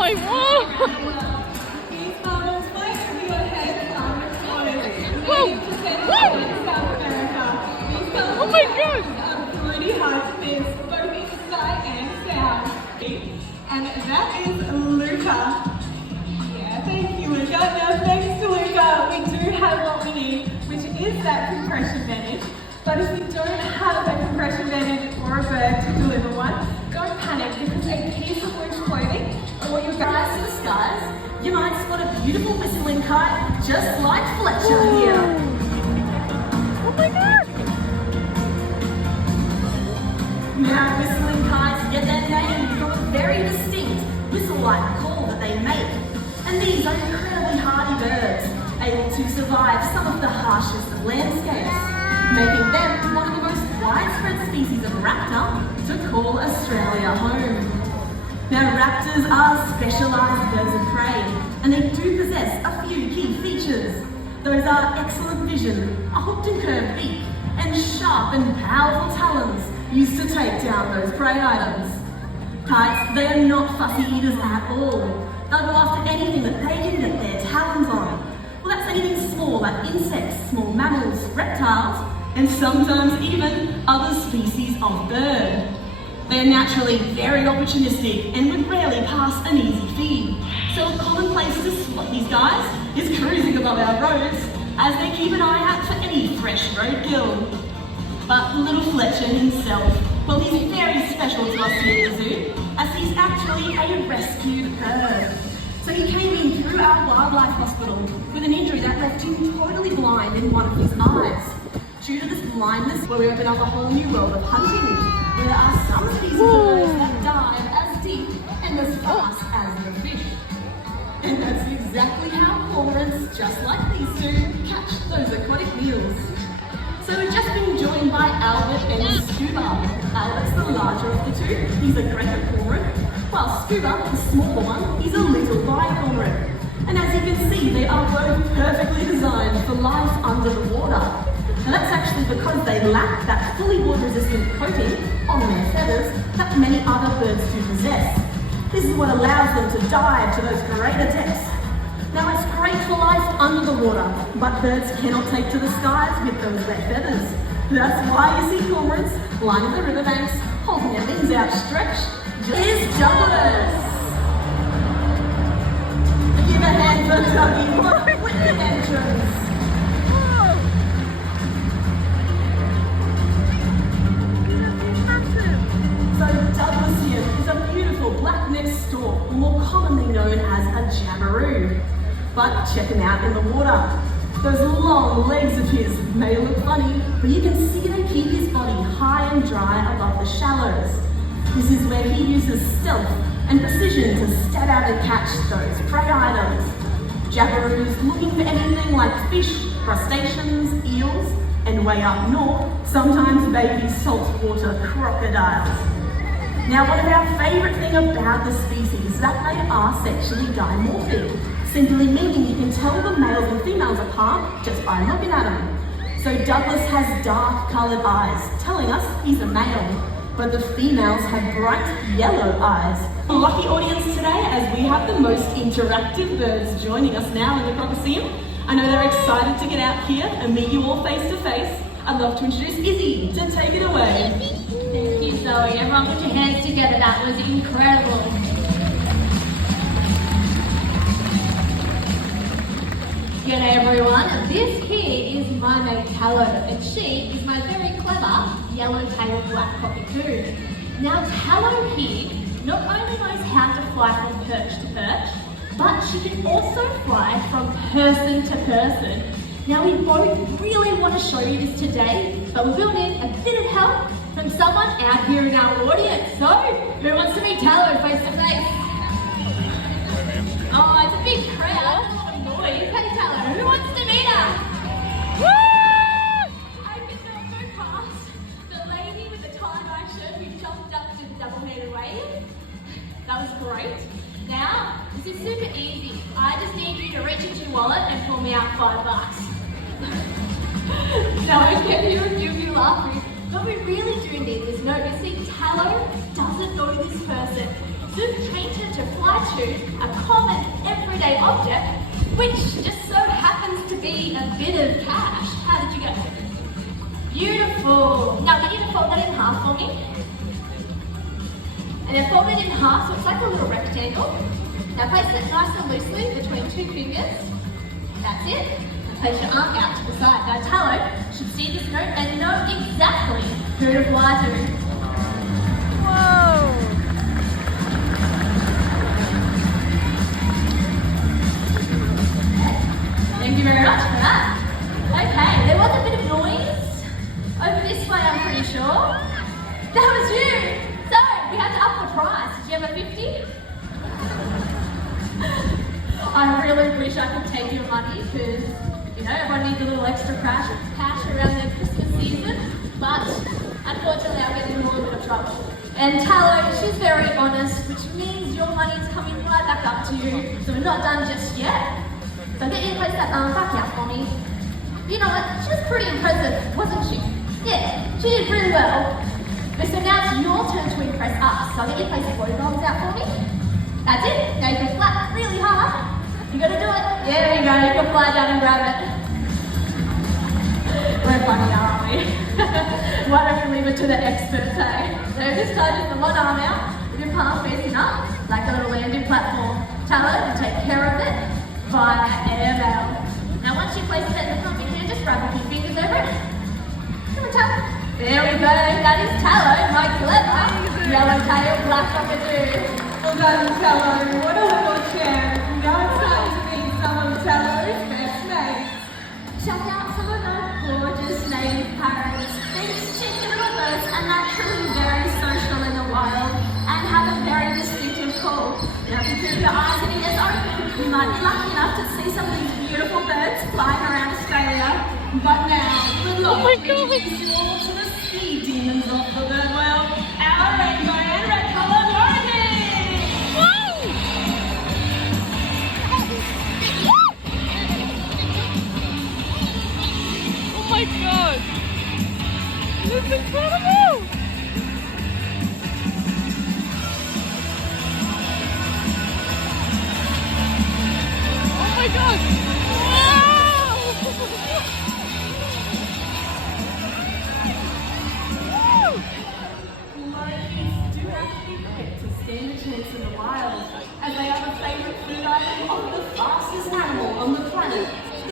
my god! These models might be your head Whoa! Whoa! South America. Oh my god! Pretty hard to miss, both in sight and sound. And that is Luca. Yeah, thank you, Luca. Now, thanks to Luca, we do have what we need, which is that compression bandage. But if you don't have a compression bandage or a bird to deliver one, don't panic because a piece of loose clothing or your Rise to the skies, you might spot a beautiful whistling kite just like Fletcher here. Oh my god! Now whistling kites get their name from a very distinct whistle-like call that they make. And these are incredibly hardy birds, able to survive some of the harshest of landscapes, making them one of the most widespread species of raptor to call Australia home. Now raptors are specialised birds of prey, and they do possess a few key features. Those are excellent vision, a hooked and curved beak, and sharp and powerful talons used to take down those prey items. Kites, they are not fussy eaters at all. They'll go after anything that they can get their talons on. Well, that's anything small like insects, small mammals, reptiles, and sometimes even other species of bird. They're naturally very opportunistic and would rarely pass an easy feed. So a common place to spot these guys is cruising above our roads as they keep an eye out for any fresh roadkill. But little Fletcher himself, well, he's very special to us here at the zoo as he's actually a rescued bird. So he came in through our wildlife hospital with an injury that left him totally blind in one of his eyes. Due to this blindness, where we open up a whole new world of hunting, where there are some species of birds that dive as deep and as fast as the fish. And that's exactly how cormorants, just like these two, catch those aquatic meals. So we've just been joined by Albert and Scuba. Albert's the larger of the two, he's a greater cormorant, while Scuba, the smaller one, is a little bi-cormorant. And as you can see, they are both perfectly designed for life under the water. And that's actually because they lack that fully water-resistant coating on their feathers that many other birds do possess. This is what allows them to dive to those greater depths. Now it's great for life under the water, but birds cannot take to the skies with those wet feathers. That's why you see cormorants lining the riverbanks, holding their wings outstretched. Here's Douglas! Give a hand for Dougie, what a quick entrance! So Douglas here is a beautiful black-necked stork, more commonly known as a jabberoo. But check him out in the water. Those long legs of his may look funny, but you can see they keep his body high and dry above the shallows. This is where he uses stealth and precision to step out and catch those prey items. Jabberoos looking for anything like fish, crustaceans, eels, and way up north, sometimes baby saltwater crocodiles. Now, one of our favourite things about the species is that they are sexually dimorphic, simply meaning you can tell the males and females apart just by looking at them. So Douglas has dark coloured eyes, telling us he's a male, but the females have bright yellow eyes. A lucky audience today as we have the most interactive birds joining us now in the Crocoseum. I know they're excited to get out here and meet you all face to face. I'd love to introduce Izzy to take it away. Thank you, Zoe. Everyone put your hands together. That was incredible. G'day everyone. This here is my mate Tallow, and she is my very clever yellow-tailed black cockatoo. Now Tallow here not only knows how to fly from perch to perch, but she can also fly from person to person. Now we both really want to show you this today, but we will need a bit of help from someone out here in our audience. So, who wants to meet Tallow face to face? Oh, it's a big crowd, a lot of noise. Hey Tallow, who wants to meet her? Woo! I can go so fast. The lady with the tie-dye shirt who jumped up to the double-handed wave. That was great. Now, this is super easy. I just need you to reach into your wallet and pull me out $5. No, I can't hear a few of you laughing. What we really do need is know, you see, Tallow doesn't know this person. So we've trained her to fly fly to a common everyday object, which just so happens to be a bit of cash. How did you go? Beautiful. Now get you to fold that in half for me. And then fold it in half so it's like a little rectangle. Now place it nice and loosely between two fingers. That's it. And place your arm out to the side. Now Tallow should see this note and know exactly who to fly to. Whoa! Thank you very much for that. Okay, there was a bit of noise over this way, I'm pretty sure. That was you. So, we had to up the price. Did you have a 50? I really wish I could take your money because, you know, everyone needs a little extra cash around their Christmas season. But, unfortunately, I'm getting in a little bit of trouble. And Tallow, she's very honest, which means your money is coming right back up to you. So we're not done just yet. So get you to place that arm back out for me. You know what? She was pretty impressive, wasn't she? Yeah, she did really well. So now it's your turn to impress us. So I'll get you to place your body rolls out for me. That's it. Now you can flap really hard. You gotta do it. Yeah, there you go. You can fly down and grab it. We're funny now, aren't we? Why don't we leave it to the experts, eh? So this time just the one arm out with your palm facing up, like a little landing platform. Tallow can take care of it via AML. Now once you place it at the front of your hand, just grab a few fingers over it. Come on, Tallow. There we go. That is Tallow, my clever yellow-tailed black cockatoo. Well done, Tallow. What a little champ. Now it's time to meet some of Tallow's best mates. Check out some of our gorgeous native parrots. These cheeky little birds are naturally very social in the wild and have a very distinctive call. Now if you keep your eyes and ears open, you might be lucky enough to see some of these beautiful birds flying around Australia. But now, good luck to introduce you all to the sea demons of the bird world, our rainbow and red coloured lorikeets! Oh my god! This is incredible! Oh my god! Wow! Lorikeets do have to be quick to stand a chance in the wild, as they are the favourite